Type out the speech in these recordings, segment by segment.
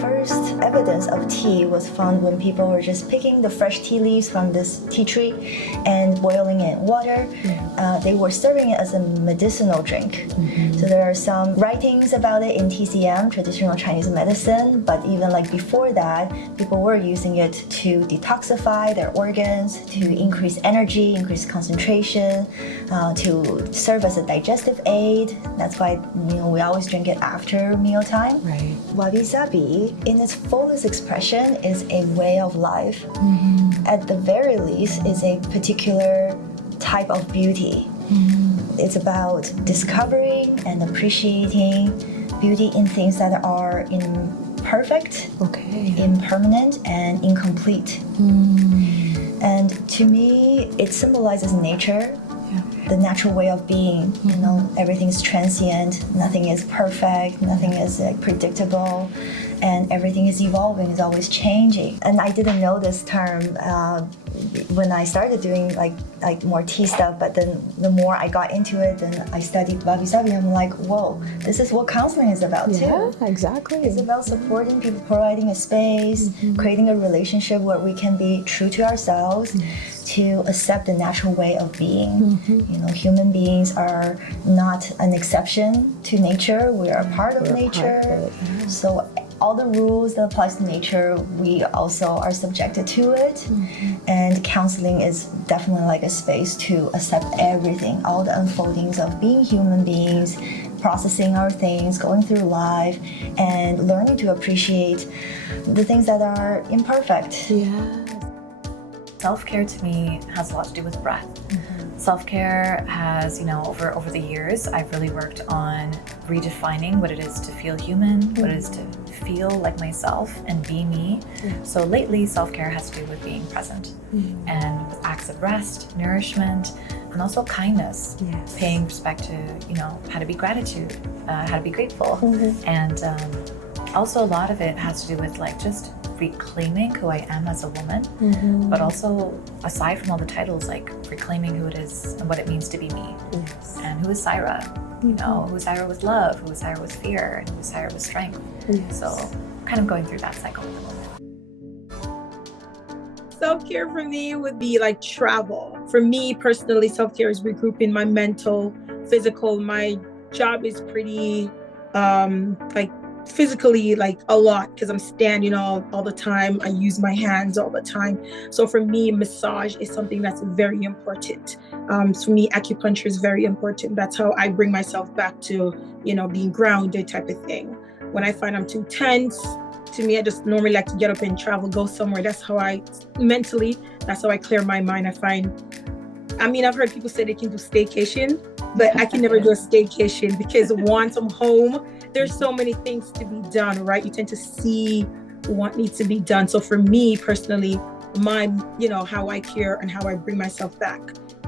First evidence of tea was found when people were just picking the fresh tea leaves from this tea tree and boiling it in water. They were serving it as a medicinal drink. So there are some writings about it in TCM, traditional Chinese medicine, but even like before that, people were using it to detoxify their organs, to increase energy, increase concentration, to serve as a digestive aid. That's why we always drink it after mealtime. Right. Wabi-sabi, in its fullest expression, is a way of life. At the very least, is a particular type of beauty. It's about discovering and appreciating beauty in things that are imperfect, impermanent, and incomplete. And to me, it symbolizes nature. The natural way of being. Everything's transient, nothing is perfect, nothing is predictable, and everything is evolving, is always changing. And I didn't know this term when I started doing like more tea stuff, but then the more I got into it, then I studied wabi-sabi, I'm like, whoa, this is what counseling is about too. Yeah, exactly. It's about supporting people, providing a space, creating a relationship where we can be true to ourselves, to accept the natural way of being. Human beings are not an exception to nature. We are a part of nature. So all the rules that applies to nature, we also are subjected to it. And counseling is definitely like a space to accept everything, all the unfoldings of being human beings, processing our things, going through life, and learning to appreciate the things that are imperfect. Self-care to me has a lot to do with breath. Self-care has, over the years, I've really worked on redefining what it is to feel human, what it is to feel like myself and be me. So lately, self-care has to do with being present and with acts of rest, nourishment, and also kindness, paying respect to, how to be gratitude, how to be grateful. And also a lot of it has to do with just reclaiming who I am as a woman, but also aside from all the titles, reclaiming who it is and what it means to be me. And who is Saira? Who is Saira with love, who is Saira with fear, and who is Saira with strength. So kind of going through that cycle at the moment. Self-care for me would be like travel. For me personally, self-care is regrouping my mental, physical. My job is pretty physically a lot because I'm standing all the time. I use my hands all the time. So for me, massage is something that's very important. For me, acupuncture is very important. That's how I bring myself back to, being grounded type of thing. When I find I'm too tense, to me, I just normally like to get up and travel, go somewhere. That's how that's how I clear my mind. I've heard people say they can do staycation, but I can never do a staycation because once I'm home, there's so many things to be done, right? You tend to see what needs to be done. So for me personally, my, how I care and how I bring myself back,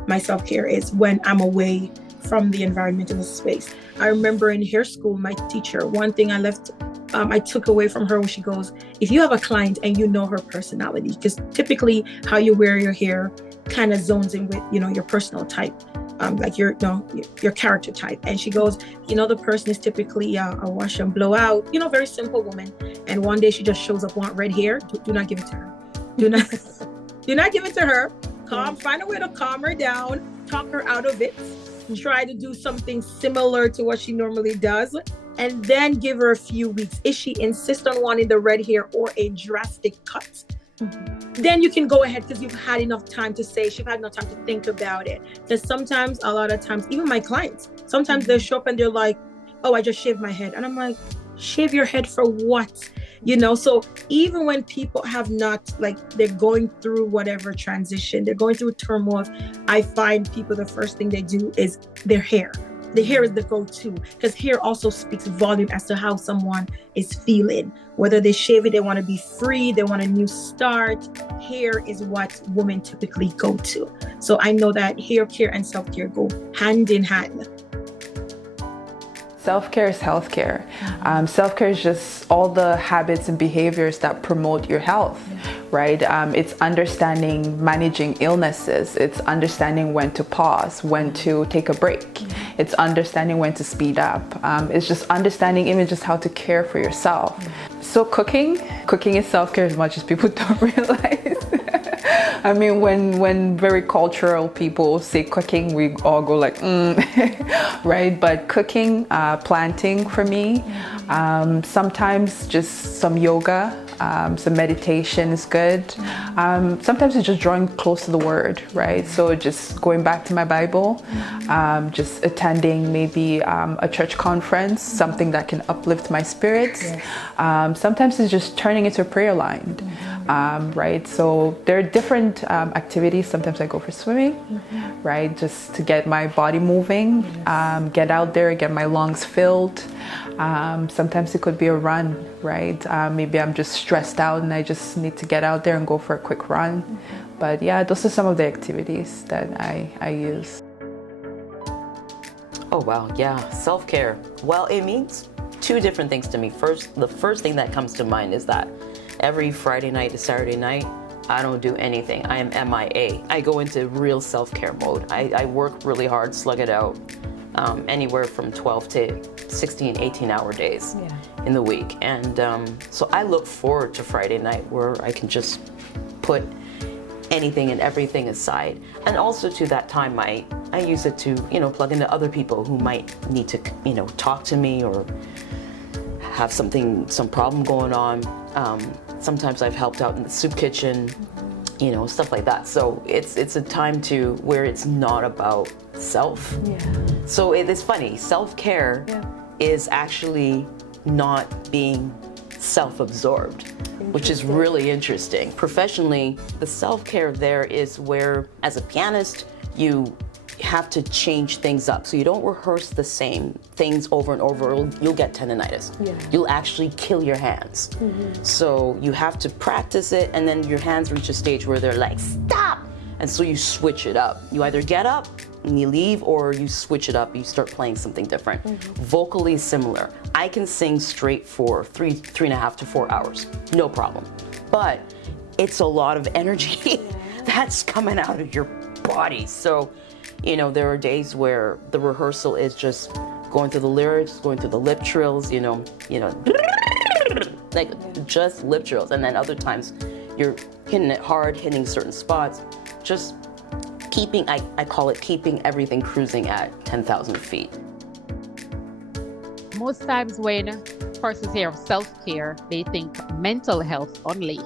my self-care is when I'm away from the environment in the space. I remember in hair school, my teacher, one thing I took away from her when she goes, if you have a client and you know her personality, because typically how you wear your hair kind of zones in with, your personal type. Your character type. And she goes, the person is typically a wash and blow out, very simple woman. And one day she just shows up, want red hair. Do not give it to her. Do not give it to her. Find a way to calm her down, talk her out of it, try to do something similar to what she normally does, and then give her a few weeks. If she insists on wanting the red hair or a drastic cut, then you can go ahead because you've had enough time to say, she's had enough time to think about it. Because a lot of times, even my clients, sometimes they show up and they're like, oh, I just shaved my head. And I'm like, shave your head for what? So even when people have not, they're going through whatever transition, they're going through turmoil, I find people, the first thing they do is their hair. The hair is the go-to because hair also speaks volume as to how someone is feeling. Whether they shave it, they want to be free, they want a new start. Hair is what women typically go to. So I know that hair care and self-care go hand in hand. Self-care is healthcare. Self-care is just all the habits and behaviors that promote your health. right? It's understanding managing illnesses. It's understanding when to pause, when to take a break. It's understanding when to speed up. It's just understanding even just how to care for yourself. So cooking is self-care as much as people don't realize. I mean, when very cultural people say cooking, we all go like, right? But cooking, planting for me, sometimes just some yoga, some meditation is good. Sometimes it's just drawing close to the word, right? So just going back to my Bible, just attending maybe a church conference, something that can uplift my spirits. Sometimes it's just turning into a prayer line, right? So there are different activities. Sometimes I go for swimming, right? Just to get my body moving, get out there, get my lungs filled. Sometimes it could be a run, right? Maybe I'm just stressed out and I just need to get out there and go for a quick run. But yeah, those are some of the activities that I use. Oh wow, yeah, self-care. Well, it means two different things to me. The first thing that comes to mind is that every Friday night to Saturday night, I don't do anything. I am MIA. I go into real self-care mode. I work really hard, slug it out, anywhere from 12 to 16, 18-hour days in the week. And so I look forward to Friday night where I can just put anything and everything aside. And also to that time, I use it to, plug into other people who might need to, talk to me or have some problem going on. Sometimes I've helped out in the soup kitchen, stuff like that. So it's a time where it's not about self. So it's funny, self-care is actually not being self-absorbed, which is really interesting. Professionally, the self-care there is where, as a pianist, you have to change things up. So you don't rehearse the same things over and over. You'll get tendonitis. You'll actually kill your hands. So you have to practice it, and then your hands reach a stage where they're like, stop! And so you switch it up. You either get up and you leave, or you switch it up, you start playing something different. Vocally similar. I can sing straight for 3.5 to 4 hours, no problem. But it's a lot of energy that's coming out of your body. So, there are days where the rehearsal is just going through the lyrics, going through the lip trills, like just lip trills. And then other times you're hitting it hard, hitting certain spots, just keeping, I call it keeping everything cruising at 10,000 feet. Most times when persons hear of self-care, they think mental health only.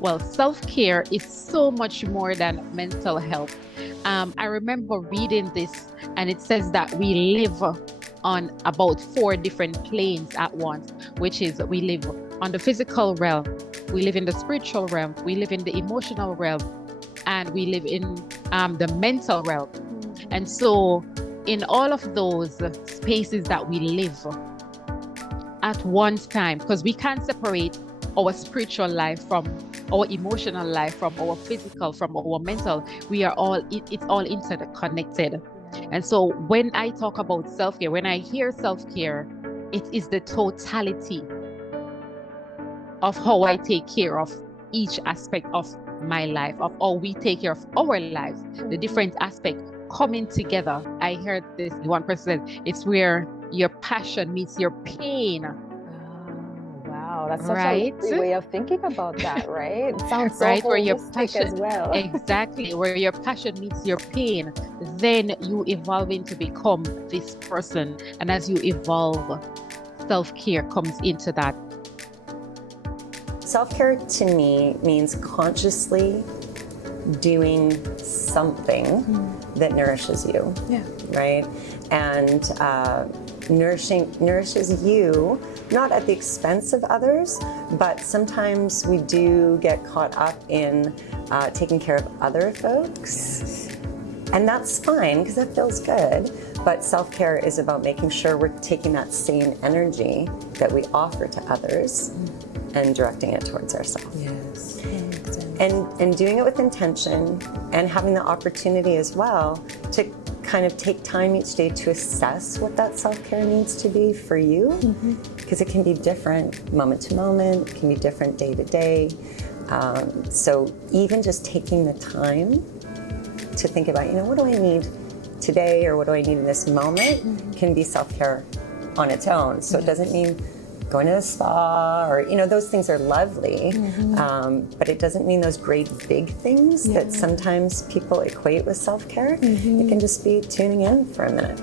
Well, self-care is so much more than mental health. I remember reading this, and it says that we live on about 4 different planes at once, which is we live on the physical realm, we live in the spiritual realm, we live in the emotional realm, and we live in the mental realm. And so in all of those spaces that we live at one time, because we can't separate our spiritual life from our emotional life, from our physical, from our mental, it's all interconnected. And so when I talk about self-care, when I hear self-care, it is the totality of how I take care of each aspect of my life, of how we take care of our lives, the different aspects coming together. I heard this, one person said, it's where your passion meets your pain. Wow, that's such Right? a lovely way of thinking about that, right? It sounds so Right, where your holistic passion, as well. exactly, where your passion meets your pain, then you evolve into become this person. And as you evolve, self-care comes into that. Self-care to me means consciously doing something that nourishes you, right? And nourishes you, not at the expense of others, but sometimes we do get caught up in taking care of other folks. And that's fine, because that feels good. But self-care is about making sure we're taking that same energy that we offer to others and directing it towards ourselves. Yes. And doing it with intention, and having the opportunity as well to kind of take time each day to assess what that self-care needs to be for you, because it can be different moment to moment, it can be different day to day, So even just taking the time to think about, what do I need today or what do I need in this moment can be self-care on its own. So it doesn't mean going to the spa or, those things are lovely, but it doesn't mean those great big things that sometimes people equate with self-care. It can just be tuning in for a minute.